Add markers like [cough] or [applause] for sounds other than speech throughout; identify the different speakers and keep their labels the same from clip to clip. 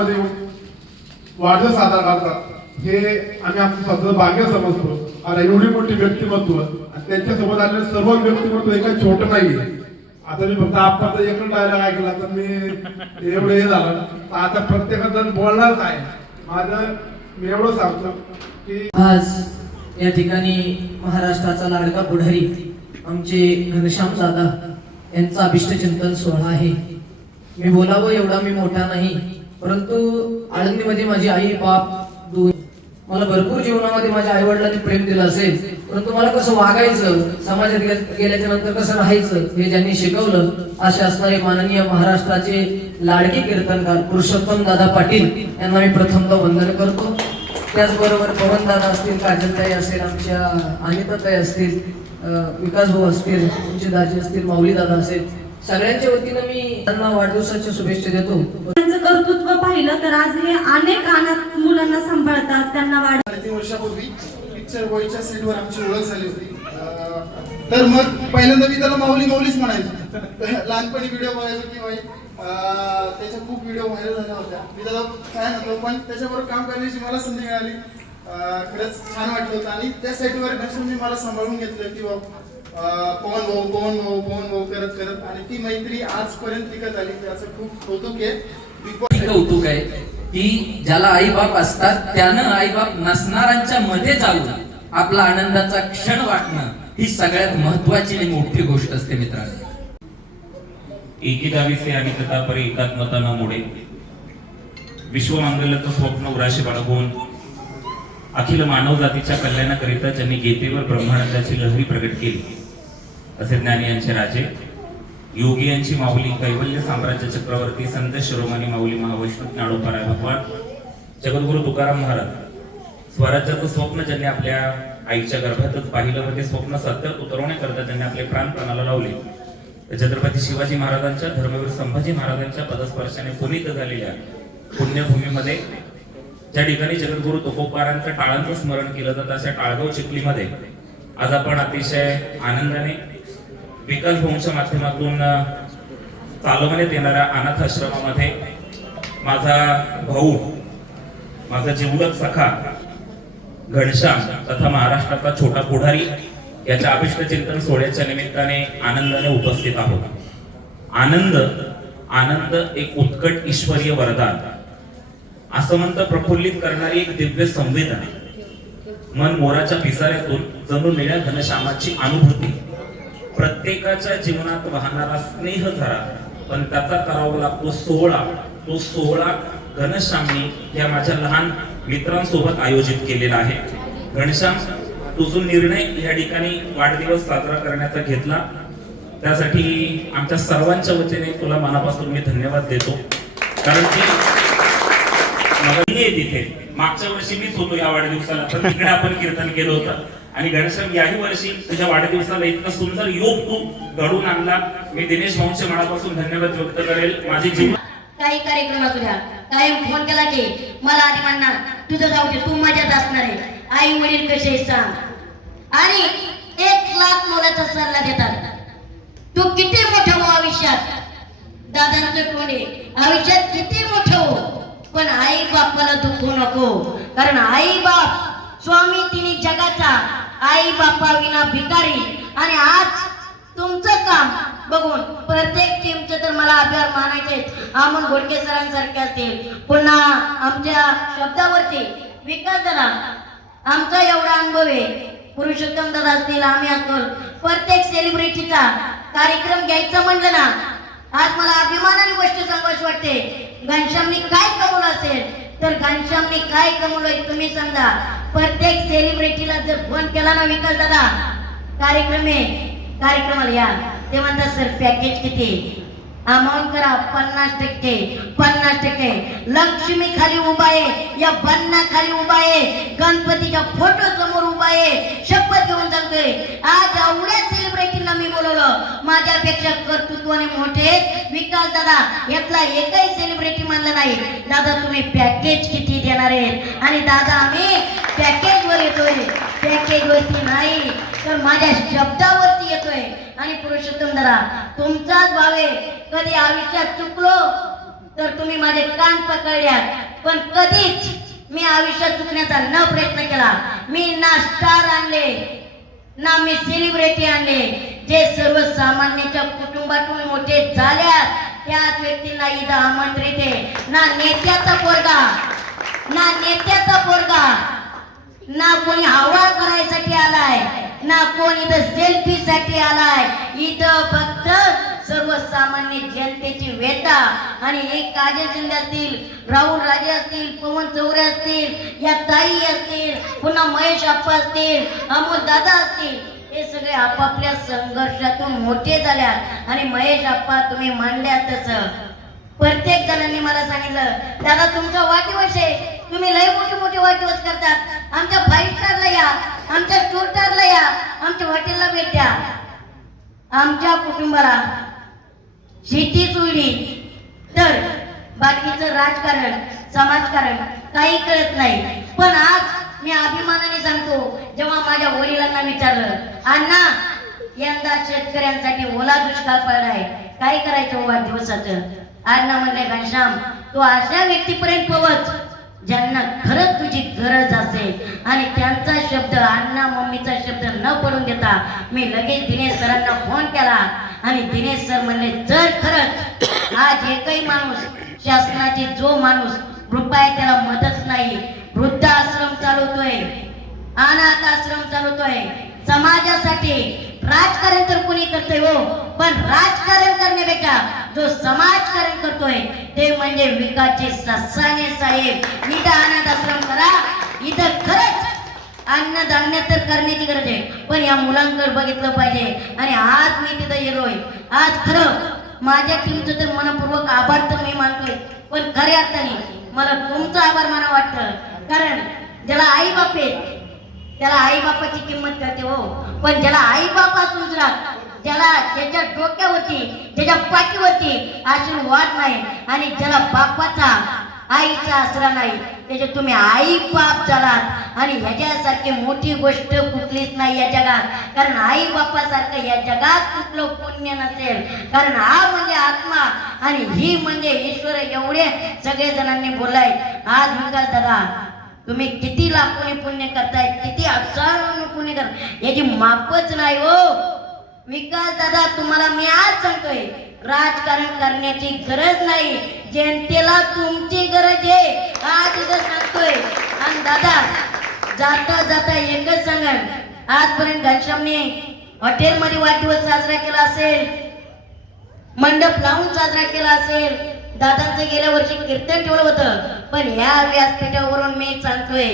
Speaker 1: मध्ये वाढदिवस करतात. हे आम्ही आमचं स्वतः भाग्य समजतो. आणि एवढी मोठी व्यक्तिमत्व आणि त्यांच्यासोबत आलेलं सर्व व्यक्तिमत्व एका छोट नाहीये. आता मी फक्त आपाचा एक डायलॉग ऐकला तर मी एवढं हे झालं तर आता प्रत्येक जण बोलणारच आहे. माझं मी एवढं सांगतो की
Speaker 2: आज या ठिकाणी महाराष्ट्राचा लाडका पुढारी आमचे घनश्याम दादा यांचा अभिष्ट चिंतन सोहळा आहे. मी बोलावं एवढा मी मोठा नाही परंतु आळंदीमध्ये माझी आई बाप दोन मला भरपूर जीवनामध्ये माझ्या आई वडिलांनी प्रेम दिलं असेल परंतु मला कसं वागायचं समाजात गेल्याच्यानंतर कसं राहायचं हे ज्यांनी शिकवलं असे असणारे माननीय महाराष्ट्राचे लाडके कीर्तनकार पुरुषोत्तम दादा पाटील यांना मी प्रथमतः वंदन करतो. त्याचबरोबर पवन दादा असतील काजलताई असेल आमच्या अनिताताई असतील विकास भाऊ असतील तुमचे दाजी असतील माऊली दादा असेल सगळ्यांच्या वतीनं मी त्यांना वाढदिवसाच्या शुभेच्छा देतो.
Speaker 3: त्यांचं कर्तृत्व पाहिलं तर आज हे अनेक अनाथ मुलांना सांभाळतात त्यांना वाढ
Speaker 4: तीन वर्षापूर्वी पिक्चर बॉयच्या सेटवर आमची ओळख झाली होती. तर मग पहिल्यांदा मी त्याला माऊली माऊलीच म्हणायचो. लहानपणी व्हिडिओ बघायचो की भाई अं, त्याच्या खूप व्हिडिओ व्हायरल झाल्या होत्या. मी त्याला काय होतो पण त्याच्यावर काम करण्याची मला संधी मिळाली. खरंच छान वाटलं होतं. आणि त्या सेटवर घनश्यामने मला सांभाळून घेतलं की बाबा पवन भाऊ पवन भाऊ पवन भाऊ करत करत. आणि ती मैत्री आजपर्यंत टिकत आली. त्याचं खूप कौतुक आहे.
Speaker 5: कौतुक आहे की ज्याला आई बाप असतात त्यानं आई बाप नसणाऱ्यांच्या मध्ये जाऊन आपला आनंदाचा क्षण वाटणं ही सगळ्यात महत्वाची आणि मोठी गोष्ट असते मित्रांनो.
Speaker 6: एकेकावीसे आणि तथापरी एकात्मता न मोडे विश्वमांगल्याचं स्वप्न उराशी बाळगून अखिल मानव जातीच्या कल्याणाकरिता ज्यांनी गीतेवर ब्रह्मानंदाची लहरी प्रकट केली असे ज्ञानी यांचे राजे योगी यांची माऊली कैवल्य साम्राज्य चक्रवर्ती संत शिरोमणी माऊली महावैष्णव ज्ञानोपराय भगवान जगद्गुरु तुकाराम महाराज. स्वराज्याचं स्वप्न ज्यांनी आपल्या आईच्या गर्भातच पाहिलं व ते स्वप्न सत्य उतरवण्याकरता त्यांनी आपले प्राण प्राणाला लावले छत्रपती शिवाजी महाराजांच्या धर्मवीर संभाजी महाराजांच्या पदस्पर्शाने पुनित झालेल्या पुण्यभूमीमध्ये ज्या ठिकाणी जगद्गुरु तुकोबारांचं टाळांचं स्मरण केलं जातं. अशा टाळगाव चिखलीमध्ये आज आपण अतिशय आनंदाने विकास भवनच्या माध्यमातून चालवण्यात येणाऱ्या अनाथ आश्रमामध्ये माझा भाऊ माझा जीवलक सखा घनश्याम तथा महाराष्ट्राचा छोटा पुढारी याच्या अभिष्ट चिंतन सोहळ्याच्या निमित्ताने आनंदाने उपस्थित आहोत. आनंद आनंद एक उत्कट ईश्वरीय वरदान. असमंत प्रफुल्लित करणारी एक दिव्य संवेदना. मन मोराच्या पिसाऱ्यातून जणू निळ्या घनश्यामाची अनुभूती. प्रत्येकाच्या जीवनात वाहणारा स्नेह धरा पण त्याचा करावा लागतो सोहळा तो सोहळा घनश्यामनी या माझ्या लहान मित्रांसोबत आयोजित केलेला आहे. घनश्याम तो जो निर्णय या ठिकाणी वाढदिवस साजरा करण्याचा घेतला. त्यासाठी आमच्या सर्वांच्या वतीने तुला मनापासून मी धन्यवाद देतो. कारण की तिथे. मागच्या वर्षी मीच होतो या वाढदिवसाला. तर तिकडे आपण कीर्तन केलं होतं. आणि घनश्याम याही वर्षी तुझ्या वाढदिवसाला इतका सुंदर योग तू घडून आणला. मी दिनेश वंश मनापासून धन्यवाद व्यक्त करेल. माझी जीवन
Speaker 7: काही कार्यक्रमात असू काही कायम फोन केला की मला आधी म्हणणार तुझं जाऊ दे तू माझ्यात असणार आहे. आई वडील कसे सांग. आणि एक लाख मोलाचा सल्ला देतात. तू किती मोठा हो आयुष्यात? दादांचं कोणी आयुष्यात किती मोठं हो? पण आई बापाला दुखू नको. कारण आई बाप स्वामी तिने जगाचा आई बापा विना भिकारी. आणि आज तुमचं काम बघून प्रत्येक टीमचे तर मला आभार मानायचे आमन घोडके सरांसारखे असतील. पुन्हा आमच्या शब्दावरती विकास झाला आमचा एवढा अनुभव आहे. पुरुषोत्तम दादा असतील आम्ही असतो. प्रत्येक सेलिब्रिटीचा कार्यक्रम घ्यायचा म्हणलं ना आज मला अभिमानाने गोष्ट सांगायची वाटते. घनश्यामनी काय कमवलं असेल? तर घनश्यामनी काय कमवलंय तुम्ही सांगा. प्रत्येक सेलिब्रिटीला जर फोन केला ना विकास दादा कार्यक्रम आहे. कार्यक्रमाला या. ते म्हणतात सर पॅकेज किती अमाऊंट करा पन्नास टक्के पन्नास टक्के. लक्ष्मी खाली उभा आहे या बन्ना खाली उभा आहे गणपतीच्या फोटो समोर उभा आहे शपथ घेऊन सांगतोय आज एवढ्या सेलिब्रिटींना मी बोलवलं. माझ्यापेक्षा कर्तृत्वाने मोठे विकास दादा यातला एकही सेलिब्रिटी मानला नाही. दादा तुम्ही पॅकेज किती देणार आहेत? आणि दादा आम्ही पॅकेजवर येतोय. पॅकेजवरती नाही. तर माझ्या शब्दावरती येतोय. आणि पुरुषोत्तम दरा तुमचाच भावे कधी आयुष्यात चुकलो? तर तुम्ही माझे कान पकडल्यात. पण कधीच मी आयुष्यात चुकण्याचा न प्रयत्न केला. मी ना स्टार आणले ना मी सेलिब्रिटी आणले. जे सर्वसामान्याच्या कुटुंबातून मोठे झाल्यात त्याच व्यक्तींना इथं आमंत्रित आहे. ना नेत्याचा पोरगा ना नेत्याचा पोरगा ना कोणी हवा करायसाठी आलाय. ना कोण इथं सेल्फी साठी आलाय. इथं फक्त सर्वसामान्य जनतेची वेता आणि हे काजे जिल्ह्यातील असतील राहुल राजे असतील पवन चौरे असतील या ताई असतील पुन्हा महेश अप्पा असतील अमोल दादा असतील हे सगळे आपापल्या संघर्षातून मोठे झाल्यात आणि महेश अप्पा तुम्ही मानल्या तसं. प्रत्येक जणांनी मला सांगितलं दादा तुमचा वाटिवश आहे. तुम्ही लय मोठे मोठे वाढदिवस करतात. आमच्या फाईव्ह स्टारला या. आमच्या टू या आमच्या हॉटेलला भेट द्या. आमच्या कुटुंबाला शेती जुळली. तर बाकीचं राजकारण समाजकारण काही कळत नाही. पण आज मी अभिमानाने सांगतो जेव्हा माझ्या वडिलांना विचारलं अण्णा यंदा शेतकऱ्यांसाठी ओला दुष्काळ पडलाय काय करायचं वाढदिवसाचं अण्णा म्हणले घनश्याम तू अशा व्यक्तीपर्यंत पोहोच. ज्यांना खरंच तुझी गरज असेल आणि त्यांचा शब्द अण्णा मम्मीचा शब्द न पडून देता मी लगेच दिनेश सरांना फोन केला. आणि दिनेश सर म्हणले जर खरंच आज एकही माणूस शासनाची जो माणूस कृपया त्याला मदत नाही वृद्ध आश्रम चालवतोय अनाथ आश्रम चालवतोय समाजासाठी राजकारण तर कोणी करतोय हो पण राजकारण करण्यापेक्षा जो समाजकारण करतोय ते म्हणजे विकाचे ससाने साहेब. इथं अनाथ आश्रम करा इथं खरंच अन्नधान्य तर करण्याची गरज आहे पण या मुलांकडे बघितलं पाहिजे. आणि आज मी तिथं गेलोय आज खरं माझ्या टीमचं तर मनपूर्वक आभार तर मी मानतोय पण खऱ्या अर्थाने मला तुमचं आभार माना वाटतं. कारण ज्याला आई बाप आहेत त्याला आई बापाची किंमत करते हो. पण ज्याला आई बाबा असून ज्याला त्याच्या डोक्यावरती त्याच्या पाठीवरती आशीर्वाद नाही आणि ज्याला बापाचा आईचा आसरा नाही त्याचे तुम्ही आई बाप झालात आणि ह्याच्यासारखी मोठी गोष्ट कुठलीच नाही या जगात. कारण आई बापासारखं या जगात कुठलं पुण्य नसेल. कारण हा म्हणजे आत्मा आणि ही म्हणजे ईश्वर एवढे सगळे जणांनी बोलाय आज विकास दादा तुम्ही किती लाखोनी पुण्य करताय किती हजारोनी पुण्य करता याची मापच नाही हो. विकास दादा तुम्हाला मी आज सांगतोय राजकारण करण्याची गरज नाही जनतेला तुमची गरज आहे आज इथं सांगतोय. आणि दादा जाता जाता एकच सांगन आजपर्यंत घनश्यामने हॉटेलमध्ये वाढदिवस साजरा केला असेल मंडप लावून साजरा केला असेल दादांचं गेल्या वर्षी कीर्तन ठेवलं होतं. पण ह्या व्यासपीठावरून मी सांगतोय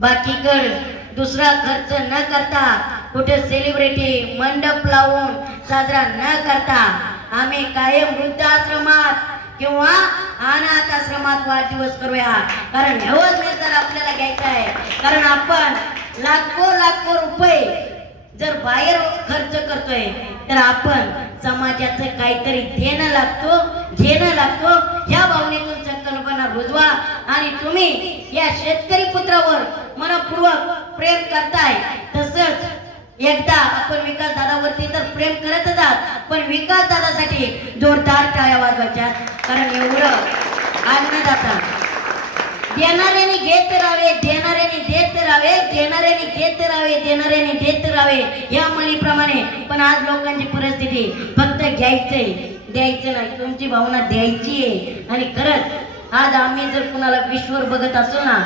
Speaker 7: बाकीकड दुसरा खर्च न करता कुठे सेलिब्रिटी मंडप लावून साजरा न करता आम्ही कायम वृद्धाश्रमात किंवा अनाथ आश्रमात वाढदिवस करूया. कारण एवढंच निर्धार आपल्याला घ्यायचा आहे. कारण आपण लाखो लाखो रुपये जर बाहेर खर्च करतोय तर आपण समाजाचं काहीतरी देणं लागतो. घेणं लागतो. ह्या भावनेतून संकल्पना रुजवा. आणि तुम्ही या शेतकरी पुत्रावर मनपूर्वक प्रेम करताय. तसंच एकदा आपण विकास दादावरती तर प्रेम करतच आहात. पण विकास दादासाठी जोरदार टाळ्या वाजवायच्या. कारण एवढं अन्नदाता देणाऱ्याने घेत राहावे देणाऱ्याने देत राहावे देणाऱ्याने घेत राहावे देणाऱ्याने देत राहावे. या म्हणीप्रमाणे पण आज लोकांची परिस्थिती फक्त घ्यायचंय. द्यायचं नाही तुमची भावना द्यायची आहे. आणि खरंच आज आम्ही जर कुणाला विश्वर बघत असू ना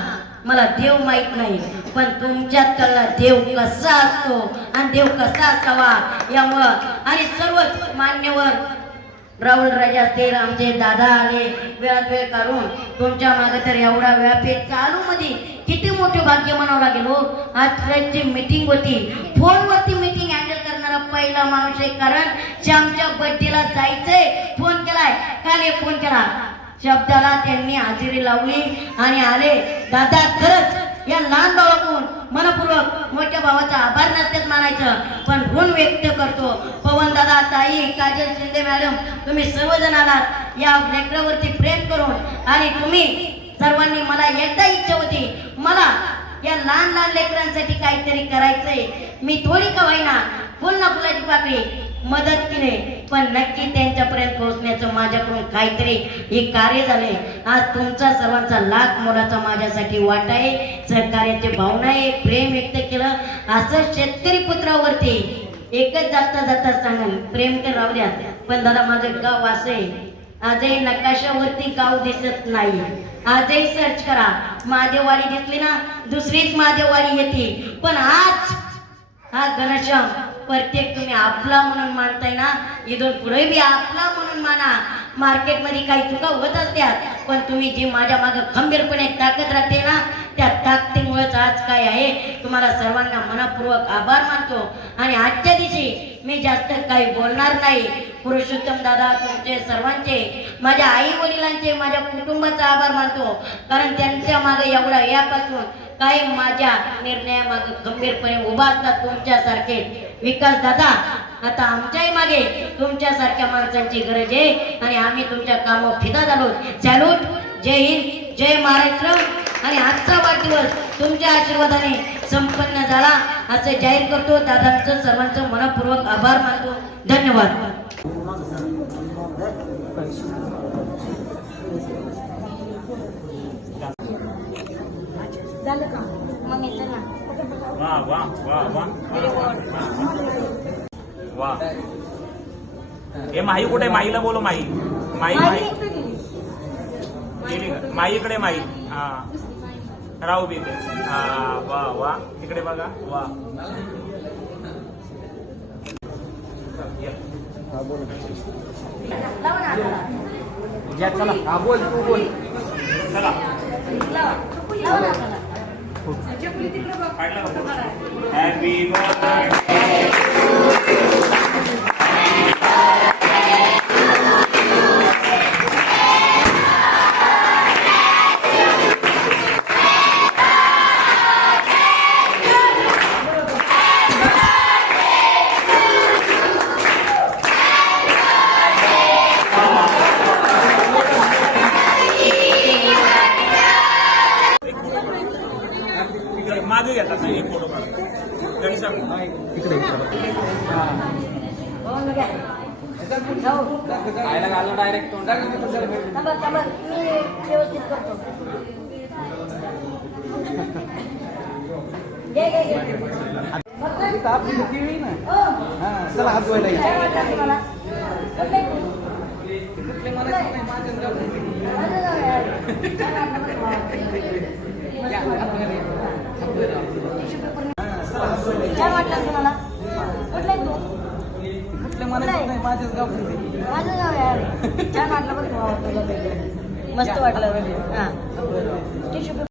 Speaker 7: मला देव माहीत नाही पण तुमच्यात कळला देव कसा असतो आणि देव कसा असावा यामुळं आणि सर्वच मान्यवर राहुल राजा असतील आमचे दादा आले वेळात वेळ काढून तुमच्या मागे तर एवढा व्यापी चालू मध्ये किती मोठे भाग्य म्हणावं लागेल हो. आज मीटिंग होती. फोन पहिला माणूस आहे. कारण श्यामच्या बर्थडेला जायचंय फोन केलाय. काल फोन केला. शब्दाला त्यांनी हजेरी लावली आणि आले दादा खरंच या लहान भावाकडून मनपूर्वक मोठ्या भावाचा आभार नसतेच मानायचं. पण ऋण व्यक्त करतो. पवन दादा ताई काजल शिंदे मॅडम तुम्ही सर्वजण आलात. या लेकरावरती प्रेम करून आणि तुम्ही सर्वांनी मला एकदा इच्छा होती मला या लहान लहान लेकरांसाठी काहीतरी करायचंय. मी थोडी का होईना फुल ना फुलाची पाकळी. मदत केली पण नक्की त्यांच्यापर्यंत पोहोचण्याचं माझ्याकडून काहीतरी हे कार्य झाले आज तुमचा सर्वांचा लाख मोलाचा माझ्यासाठी वाट आहे. सहकार्याची भावना आहे प्रेम व्यक्त केलं. असं शेतकरी पुत्रावरती एकच जाता जाता सांगून प्रेम तर राहू द्या. पण दादा माझं गाव असं आहे. आजही नकाशावरती गाव दिसत नाही. आजही सर्च करा. महादेववाडी दिसली ना दुसरीच महादेववाडी येते. पण आज हा घनश्याम प्रत्येक तुम्ही आपला म्हणून मानताय ना इथून पुढे बी आपला म्हणून माना. मार्केटमध्ये काही चुका होत असत्या पण तुम्ही जी माझ्या मागं खंबीरपणे ताकद राहते ना त्या ताकदीमुळेच आज काय आहे तुम्हाला सर्वांना मनापूर्वक आभार मानतो. आणि आजच्या दिवशी मी जास्त काही बोलणार नाही. पुरुषोत्तम दादा तुमचे सर्वांचे माझ्या आई वडिलांचे माझ्या कुटुंबाचा आभार मानतो. कारण त्यांच्या मागे एवढा यापासून काही माझ्या निर्णयामागे गंभीरपणे उभा असतात तुमच्यासारखे. विकास दादा आता आमच्याही मागे तुमच्यासारख्या माणसांची गरज आहे आणि आम्ही तुमच्या कामावर फिदा झालो सॅल्यूट जय हिंद जय महाराष्ट्र. आणि आजचा वाढदिवस तुमच्या आशीर्वादाने संपन्न झाला असं जाहीर करतो. दादांचं सर्वांचं मनपूर्वक आभार मानतो. धन्यवाद.
Speaker 8: वा वा वा वा वा हे माई कुठे? माईला बोलो माई माई माई गेली. का? माईकडे माई हा. राहू बी ते हा वा वा तिकडे बघा. वा या. चला. हॅपी बर्थडे ना एक फोटो काढा गणेश इकडे
Speaker 9: चला हात धुवायला या.
Speaker 7: छान वाटलं तुम्हाला? कुठलं तू?
Speaker 9: कुठल्या मनात नाही माझ्याच गाव
Speaker 7: माझं आहे अरे. छान वाटलं बरं [laughs] मस्त वाटलं. [laughs] हा.